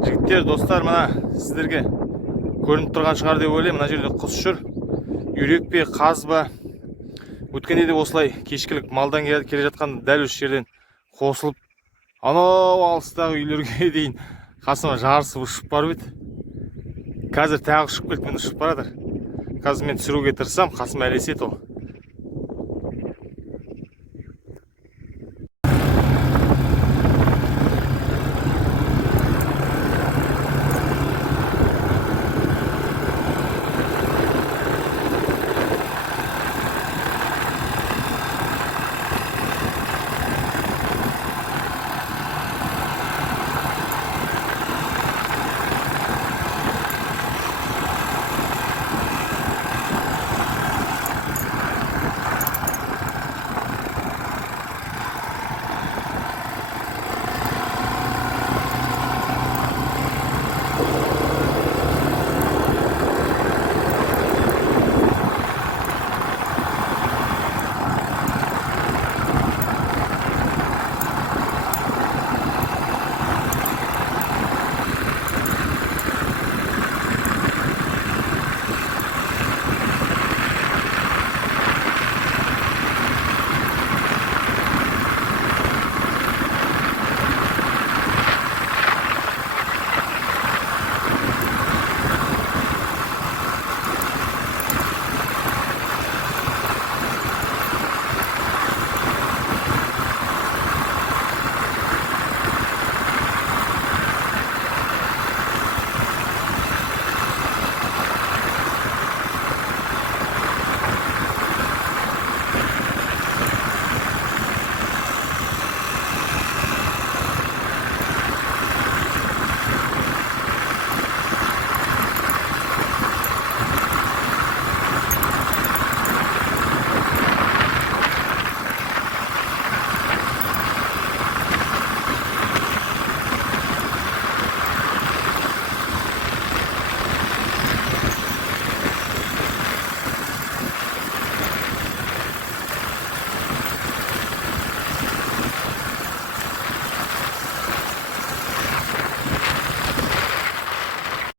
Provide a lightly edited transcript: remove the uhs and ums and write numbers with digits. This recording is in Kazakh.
Жігіттер, достар, мына сіздерге көрініп тұрған шығар деп ойлаймын. Мына жерде құс жүр. Үйрек пе, қаз ба? Өткенде де осылай кешкілік малдан келе жатқан дәл осы жерден қосылып, анау алыстағы үйлерге дейін қасыма жарысып ұшып барып еді. Қазір тағы ұшып келіп, мен ұшып барадыр. Қазір мен түсіруге тырысам, қасыма ілеседі ол.